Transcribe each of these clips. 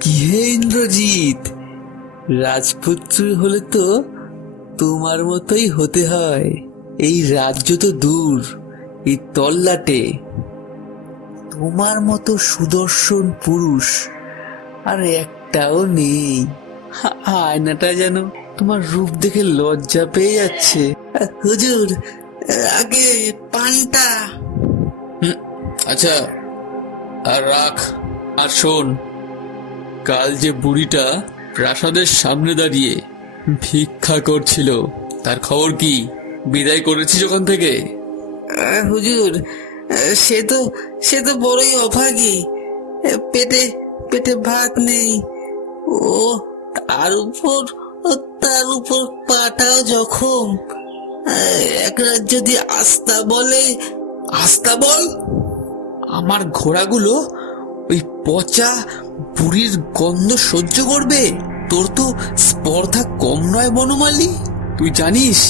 কি হে ইন্দ্রজিৎ, রাজপুত্র হলে তো তোমার মতোই হতে হয়। এই রাজ্য তো দূর, এই তল্লাটে। তোমার মতো সুদর্শন পুরুষ আর একটাও নেই। আয়নাটা যেন তোমার রূপ দেখে লজ্জা পেয়ে যাচ্ছে। হুজুর, আগে পানটা। আচ্ছা, আর রাখ। আর শোন, কাল যে বুড়িটা প্রাসাদের সামনে দাঁড়িয়ে ভিক্ষা করছিল, তার খবর কি? বিদায় করেছিস ওখান থেকে? হুজুর, সে তো বড়ই অভাগী। পেটে পেটে ভাত নেই। ও তার উপর পাটাও জখম। একরাত যদি আস্তা বলে। আস্তা বল? আমার ঘোড়াগুলো ওই পচা বুড়ির গন্ধ সহ্য করবে? তোর তো স্পর্ধা কম নয় বনমালী। তুই জানিস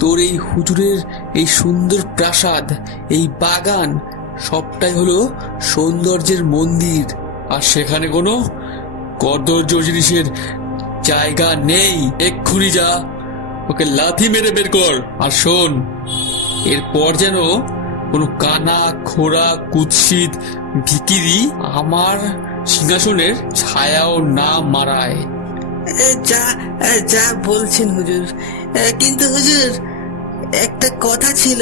তোর এই হুজুরের এই সুন্দর প্রাসাদ, এই বাগান সবটাই হলো সৌন্দর্যের মন্দির, আর সেখানে কোনো কদর্য জিনিসের জায়গা নেই। এক্ষুনি যা, ওকে লাথি মেরে বের কর। আর শোন, এরপর যেন কোনো কানা খোড়া কুৎসিত ভিখিরি আমার সিংহাসনের ছায়াও না মারায়। যা যা বলছেন হুজুর, কিন্তু হুজুর একটা কথা ছিল।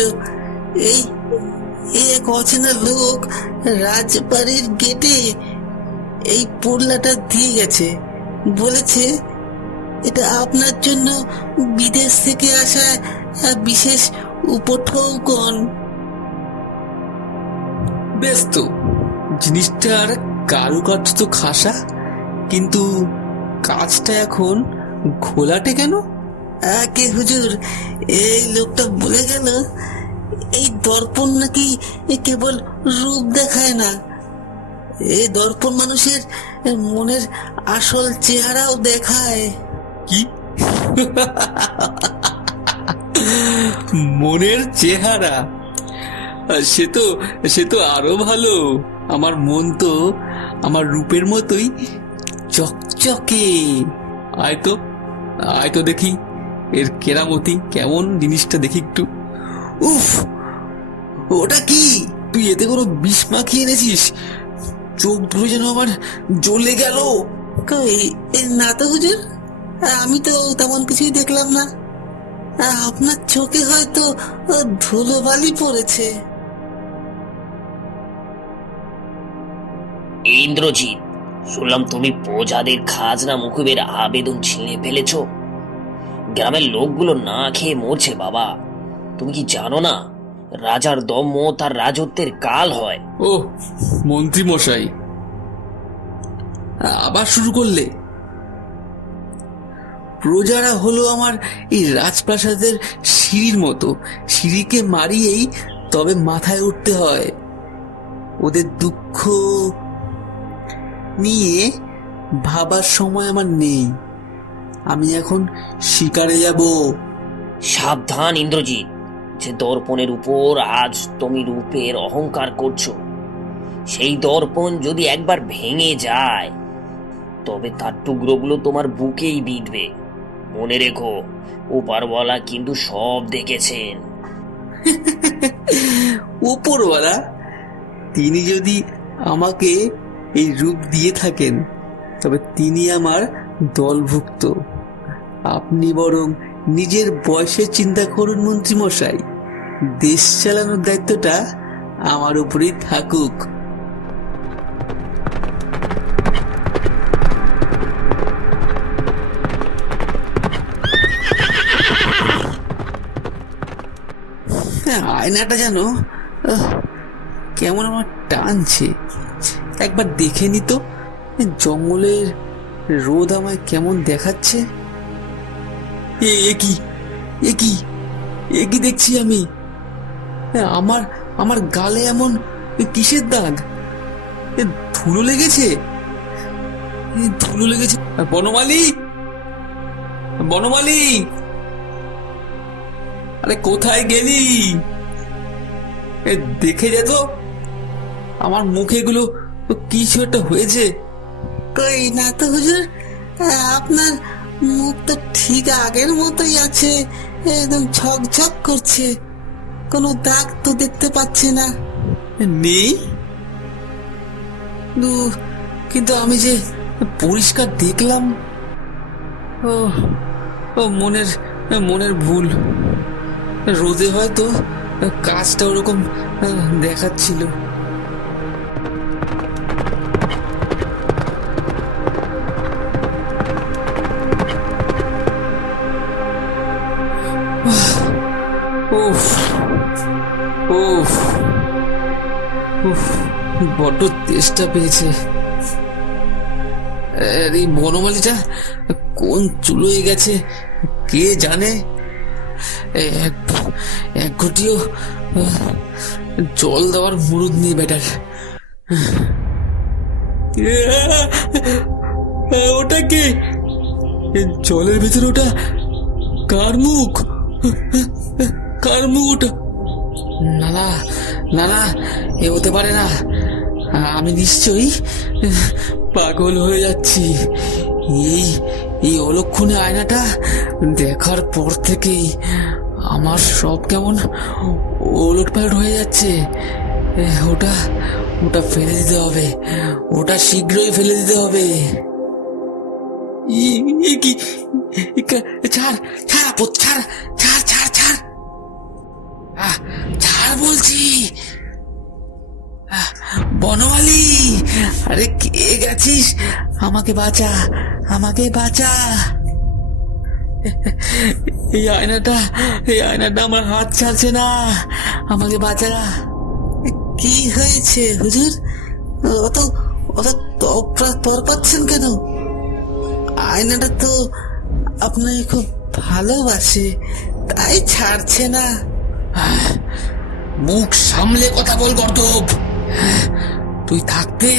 এই এক অচেনা লোক রাজবাড়ির গেটে এই পোড়লাটা দিয়ে গেছে। বলেছে এটা আপনার জন্য বিদেশ থেকে আসা বিশেষ উপঢৌকন। বেশ তো, জিনিসটার কারুকার্য তো খাসা, কিন্তু কাজটা এখন ঘোলাটে কেন? কে হুজুর, এই লোকটা বলে গেল এই দর্পণ নাকি কেবল রূপ দেখায় না, এই দর্পণ মানুষের মনের আসল চেহারাও দেখায়। কি? মনের চেহারা? সে তো আরো ভালো। আমার মন তো আমার রূপের মতোই চকচকে। আয় তো দেখি এর কেরামতি কেমন, জিনিসটা দেখি একটু। উফ, ওটা কি? তুই এতে কোনো বিষ মাখিয়ে এনেছিস? চোখ দুটো যেন আমার জ্বলে গেল। না তো হুজুর, আমি তো তেমন কিছুই দেখলাম না। আপনার চোখে হয়তো ধুলোবালি পড়েছে। ইন্দ্রজিৎ, শুনলাম তুমি প্রজাদের খাজনা মুকুবের আবেদন ছিঁড়ে ফেলেছ। গ্রামের লোকগুলো না খেয়ে মরছে বাবা। তুমি কি জানো না, রাজার দম্ভ তার রাজত্বের কাল হয়। ও মন্ত্রী মশাই, আবার শুরু করলে? প্রজারা হলো আমার এই রাজপ্রাসাদের সিঁড়ির মতো। সিঁড়িকে মারিয়েই তবে মাথায় উঠতে হয়। ওদের দুঃখ নিয়ে ভাবার সময় আমার নেই। আমি এখন শিকারে যাব। সাবধান ইন্দ্রজিৎ, যে দর্পণের উপর আজ তুমি রূপের অহংকার করছো, সেই দর্পণ যদি একবার ভেঙে যায় তবে তার টুকরোগুলো তোমার বুকেই বিঁধবে। মনে রেখো, ওপারওয়ালা কিন্তু সব দেখেছেন। উপরওয়ালা তিনি যদি আমাকে এই রূপ দিয়ে থাকেন তবে তিনি আমার দলভুক্ত। আপনি বরং নিজের বয়সের চিন্তা করুন মন্ত্রী মশাই। দেশ চালানোর দায়িত্বটা আমার উপরেই থাকুক। আয়নাটা যেন কেমন আমার টানছে। একবার দেখে নি তো জঙ্গলের রোদ আমায় কেমন দেখাচ্ছে। এ কি দেখছি আমি? আমার গালে এমন কিসের দাগ? ধুলো লেগেছে। বনমালী, আরে কোথায় গেলি? দেখে যা তো, আমার মুখে এগুলো কিছু একটা হয়েছে। কই না তো হুজুর, আপনার মুখ তো ঠিক আগের মতোই আছে, একদম ঝকঝক করছে, কোনো দাগ তো দেখতে পাচ্ছি না। নেই? কিন্তু আমি যে পরিষ্কার দেখলাম। ও ও মনের মনের ভুল। রোদে হয়তো কাজটা ওরকম দেখাচ্ছিল। উফ উফ উফ, বড্ড তেষ্টা পেয়েছে। আর এই বনমালীটা কোন চুলোয় গেছে কে জানে। এক ঘটিও জল দেওয়ার মুরুদ নেই বেটার। ওটা কে? জলের ভিতরে ওটা কার মুখ? কার মুখ ওটা? না না না না, এ হতে পারে না। আমি নিশ্চয়ই পাগল হয়ে যাচ্ছি। এই এই অলক্ষণে আয়নাটা দেখার পর থেকেই আমার সব কেমন ওলটপালট হয়ে যাচ্ছে। ওটা ওটা ফেলে দিতে হবে, ওটা শীঘ্রই ফেলে দিতে হবে। কি ছাড় ছাড় আপদ, ছাড় ছাড় ছাড় ছাড়, ছাড় বলছি। বনমালী, আরে কে গেছিস? আমাকে বাঁচা, আমাকে বাঁচা। এই আয়নাটা আমার হাত ছাড়ছে না, আমাকে বাঁচা। কি হয়েছে হুজুর, অত অত তর পাচ্ছেন কেন? আয়নাটা তো আপনাকে খুব ভালোবাসে, তাই ছাড়ছে না। মুখ সামলে কথা বল গর্দভ। তুই থাকতে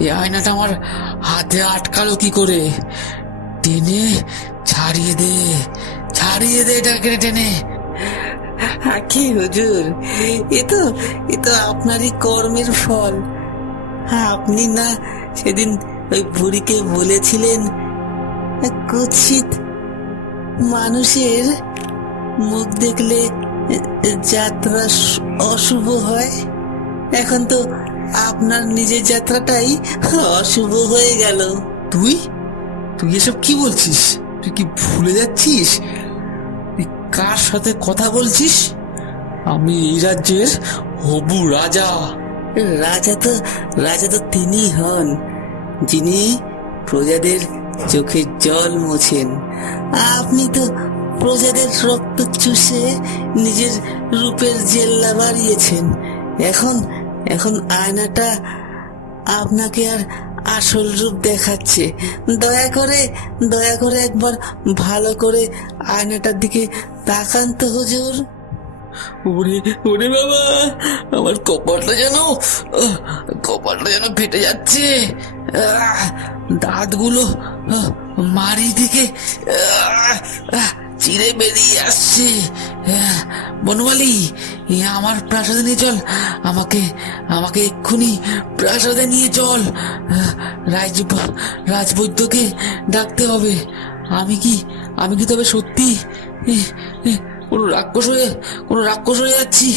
এই আয়নাটা আমার হাতে আটকালো কি করে? টেনে ছাড়িয়ে দে এটাকে টেনে। কি হুজুর, এ তো আপনারই কর্মের ফল। আপনি না সেদিন ওই বুড়িকে বলেছিলেন কুৎসিত মানুষের মুখ দেখলে যাত্রা অশুভ হয়। এখন তো আপনার নিজের যাত্রাটাই অশুভ হয়ে গেল। তুই এসব কি বলছিস? তুই কি ভুলে যাচ্ছিস তুই কার সাথে কথা বলছিস? আমি এই রাজ্যের হবু রাজা। রাজা তো তিনি হন যিনি প্রজাদের চোখের জল মোছেন। আপনি তো প্রজাদের রক্ত চুষে নিজের রূপের জেল্লা বাড়িয়েছেন। এখন আয়নাটা আপনাকে আর আসল রূপ দেখাচ্ছে। দয়া করে একবার ভালো করে আয়নাটার দিকে তাকান তো হুজুর। ওরে বাবা, আমার কপালটা যেন ফেটে যাচ্ছে। দাঁতগুলো মারি দিকে চিরে বেরিয়ে আসছে। বনমালী, আমার প্রাসাদে নিয়ে চল, আমাকে এক্ষুনি প্রাসাদে নিয়ে চল। রাজবৈদ্যকে ডাকতে হবে। আমি কি তবে সত্যি কোনো রাক্ষস হয়ে যাচ্ছি?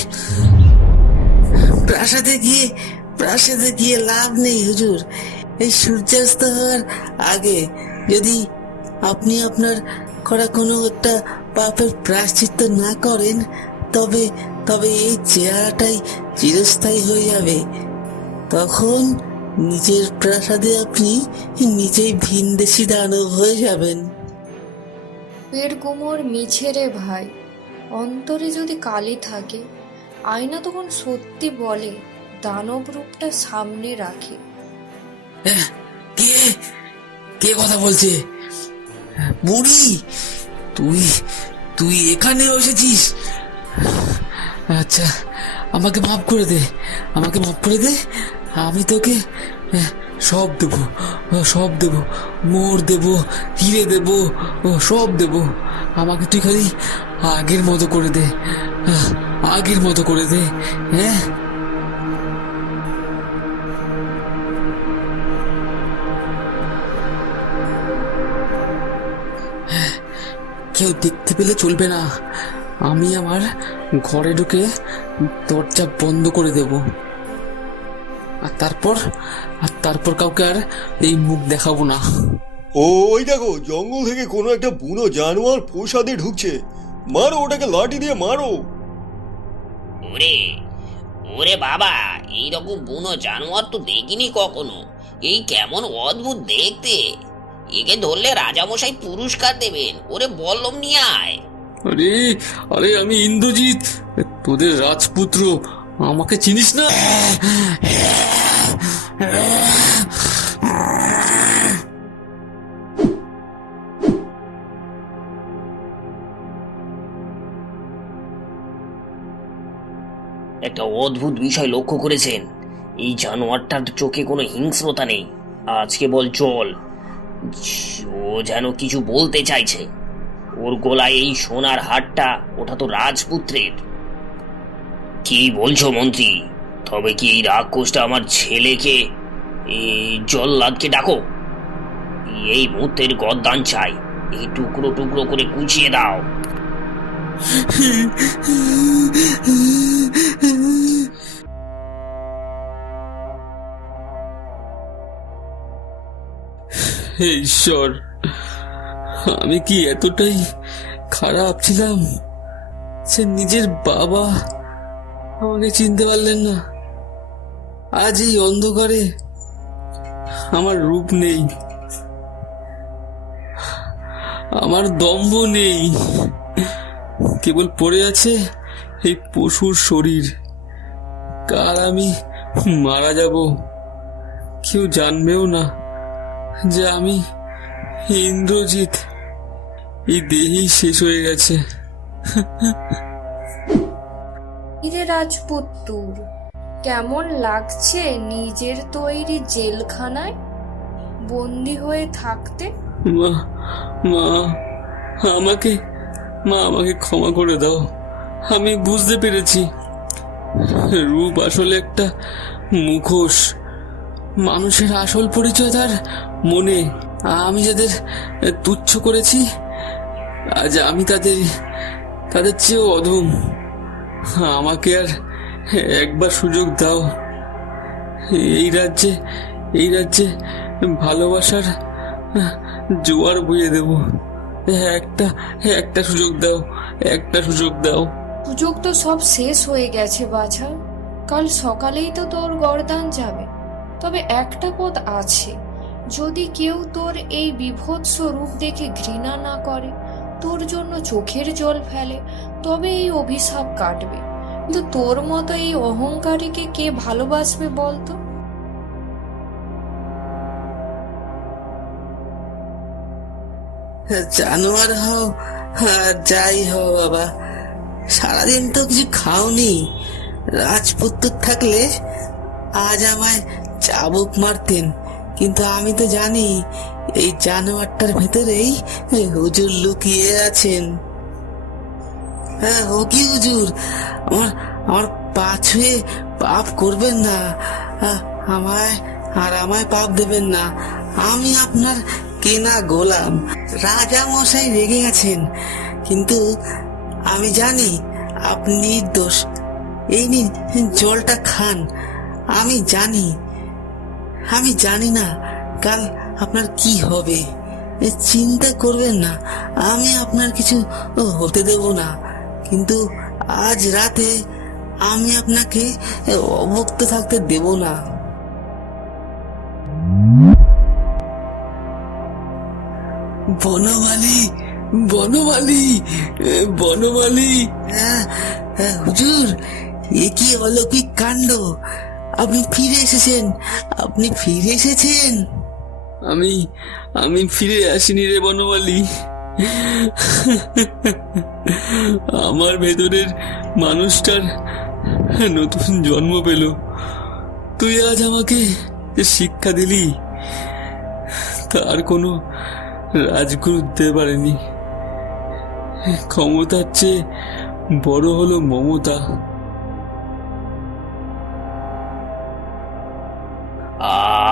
প্রাসাদে গিয়ে লাভ নেই হুজুর। এই সূর্যাস্ত হওয়ার আগে যদি আপনি আপনার করা কোনো একটা পাপের প্রায়শ্চিত্ত না করেন, তবে এই চেহারাটাই চিরস্থায়ী হয়ে যাবে। তখন নিজের প্রাসাদে আপনি নিজেই ভিনদেশী দানব হয়ে যাবেন। পেট গোমর মিছে রে ভাই, অন্তরে যদি কালি থাকে, আয়না তখন সত্যি বলে, দানব রূপটা সামনে রাখে। কে কথা বলছে? বুড়ি, তুই এখানে এসেছিস? আচ্ছা, আমাকে মাফ করে দে। আমি তোকে সব দেবো, মোড় দেবো, হিরে দেবো, সব দেবো। আমাকে তুই খালি আগের মতো করে দে, হ্যাঁ? কেউ দেখতে পেলে চলবে না। আমি আমার ঘরে ঢুকে দরজা বন্ধ করে দেব, আর তারপর কাউকে আর এই মুখ দেখাবো না। ওই দেখো, জঙ্গল থেকে কোনো একটা বুনো জানোয়ার প্রসাদে ঢুকছে। মারো ওটাকে, লাঠি দিয়ে মারো। ওরে ওরে বাবা, এইরকম বুনো জানোয়ার তো দেখিনি কখনো। এই কেমন অদ্ভুত দেখতে! একে ধরলে রাজামশাই পুরস্কার দেবেন। ওরে বল্লম নিয়ে আয়। আরে আরে, আমি ইন্দ্রজিৎ, তোদের রাজপুত্র। আমাকে চিনিস না? একটা অদ্ভুত বিষয় লক্ষ্য করেছেন? এই জানোয়ারটার চোখে কোনো হিংস্রতা নেই। আজ কেবল জল। ও যেন কিছু বলতে চাইছে। ওর গলায় এই সোনার হারটা, ওটা তো রাজপুত্রের। কি বলছো মন্ত্রী? তবে কি এই রাক্ষসটা আমার ছেলেকে, এই জল্লাদকে ডাকো। এই মুহূর্তের গদ্দান চাই। এই টুকরো টুকরো করে কুচিয়ে দাও। হে ঈশ্বর, আমি কি এতটাই খারাপ ছিলাম? সে নিজের বাবা আমাকে চিনতে পারলেন না। আজ এই অন্ধকারে আমার রূপ নেই, আমার দম্ভ নেই, কেবল পড়ে আছে এই পশুর শরীর। কাল আমি মারা যাব, কেউ জানবেও না যে আমি ইন্দ্রজিৎ। এই দেহই শেষ হয়ে গেছে। ইরে রাজপুত্তুর, কেমন লাগছে নিজের তৈরি জেলখানায় বন্দি হয়ে থাকতে? মা মা আমাকে ক্ষমা করে দাও। আমি বুঝতে পেরেছি রূপ আসলে একটা মুখোশ। মানুষের আসল পরিচয় তার মনে। আমি যাদের তুচ্ছ করেছি, আজ আমি তাদের চেয়েও অধম। আমাকে আর একবার সুযোগ দাও। এই রাজ্যে ভালোবাসার জোয়ার বইয়ে দেব। একটা সুযোগ দাও, একটা সুযোগ দাও। সুযোগ তো সব শেষ হয়ে গেছে বাছা। কাল সকালেই তো তোর গর্দান যাবে। তবে একটা পথ আছে। যদি কেউ তোর এই বিভৎস রূপ দেখে ঘৃণা না করে, তোর জন্য চোখের জল ফেলে, তবে এই অভিশাপ কাটবে। কিন্তু তোর মতো এই অহংকারীকে কে ভালোবাসবে বলতো? জানোয়ার হও আর যাই হও বাবা, সারাদিন তো কিছু খাওনি। রাজপুত্র থাকলে আজ আমায় চাবুক মারতেন, কিন্তু আমি তো জানি এই জানোয়ারটার ভেতরেই হুজুর লুকিয়ে আছেন। হ্যাঁ, ও কি হুজুর, আমার পা ছুঁয়ে পাপ করবেন না। আমায় পাপ দেবেন না। আমি আপনার কেনা গোলাম। রাজা মশাই রেগে গেছেন, কিন্তু আমি জানি আপনি নির্দোষ। এই নিন, জলটা খান। আমি জানি না কাল আপনার কি হবে। চিন্তা করবেন না, আমি আপনার কিছু হতে দেব না। কিন্তু আজ রাতে আমি আপনাকে অভুক্ত থাকতে দেব না। বনমালী, হুজুর, এ কি অলৌকিক কাণ্ড! আপনি ফিরে এসেছেন। আমি ফিরে আসিনি রে বনমালী। আমার ভেতরের মানুষটার নতুন জন্ম পেল। তুই আজ আমাকে যে শিক্ষা দিলি, তার কোনো রাজগুরু দিতে পারেনি। ক্ষমতার চেয়ে বড় হলো মমতা।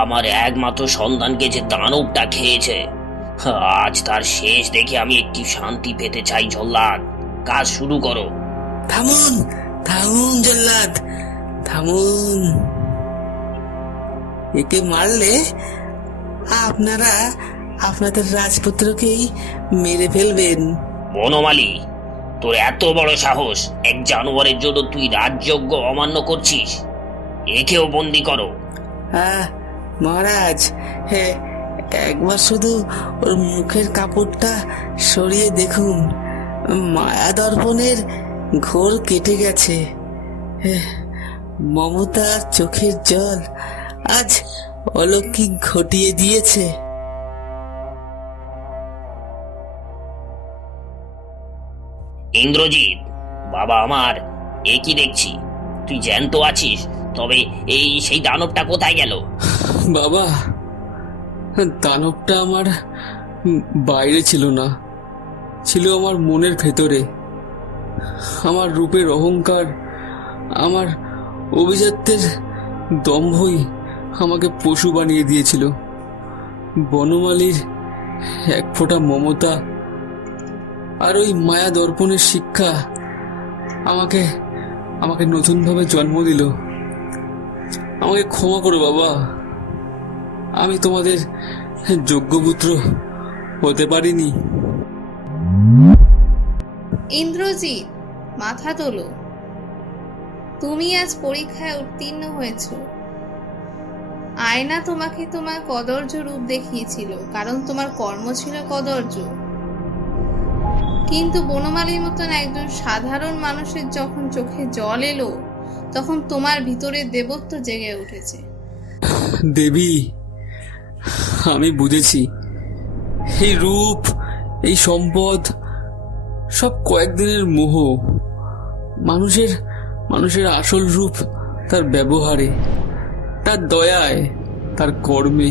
আমার একমাত্র সন্তানকে যে দানবটা খেয়েছে, আজ তার শেষ দেখে আমি একটু শান্তি পেতে চাই জল্লাদ। কাজ শুরু করো। থামুন থামুন জল্লাদ, থামুন। একে মারলে আপনারা আপনাদের রাজপুত্রকেই মেরে ফেলবেন। বনমালী, তোর এত বড় সাহস! এক জানোয়ারের জন্য তুই রাজযজ্ঞ অমান্য করছিস। একেও বন্দি করো। মহারাজ, হ্যাঁ, একবার শুধু ওর মুখের কাপড়টা সরিয়ে দেখুন, মায়া দর্পণের ঘোর কেটে গেছে। মমতার চোখের জল আজ অলৌকিক ঘটিয়ে দিয়েছে। ইন্দ্রজিৎ, বাবা আমার, এ কি দেখছি? তুই জ্যান্ত আছিস, তবে এই সেই দানবটা কোথায় গেল? বাবা, দানবটা আমার বাইরে ছিল না, ছিল আমার মনের ভেতরে। আমার রূপের অহংকার, আমার অভিজাত্যের দম্ভই আমাকে পশু বানিয়ে দিয়েছিল। বনমালীর এক ফোঁটা মমতা আর ওই মায়া দর্পণের শিক্ষা আমাকে আমাকে নতুনভাবে জন্ম দিল। আমাকে ক্ষমা করো বাবা, আমি তোমাদের যোগ্যপুত্র হতে পারিনি। ইন্দ্রজিৎ, মাথা তোলো। তুমি আজ পরীক্ষায় উত্তীর্ণ হয়েছ। আয়না তোমাকে তোমার কদর্য রূপ দেখিয়েছিল, কারণ তোমার কর্ম ছিল কদর্য। কিন্তু বনমালীর মতন একজন সাধারণ মানুষের যখন চোখে জল এলো, তখন তোমার ভিতরে দেবত্ব জেগে উঠেছে। দেবী, আমি বুঝেছি, এই রূপ, এই সম্পদ সব কয়েকদিনের মোহ। মানুষের আসল রূপ তার ব্যবহারে, তার দয়ায়, তার কর্মে।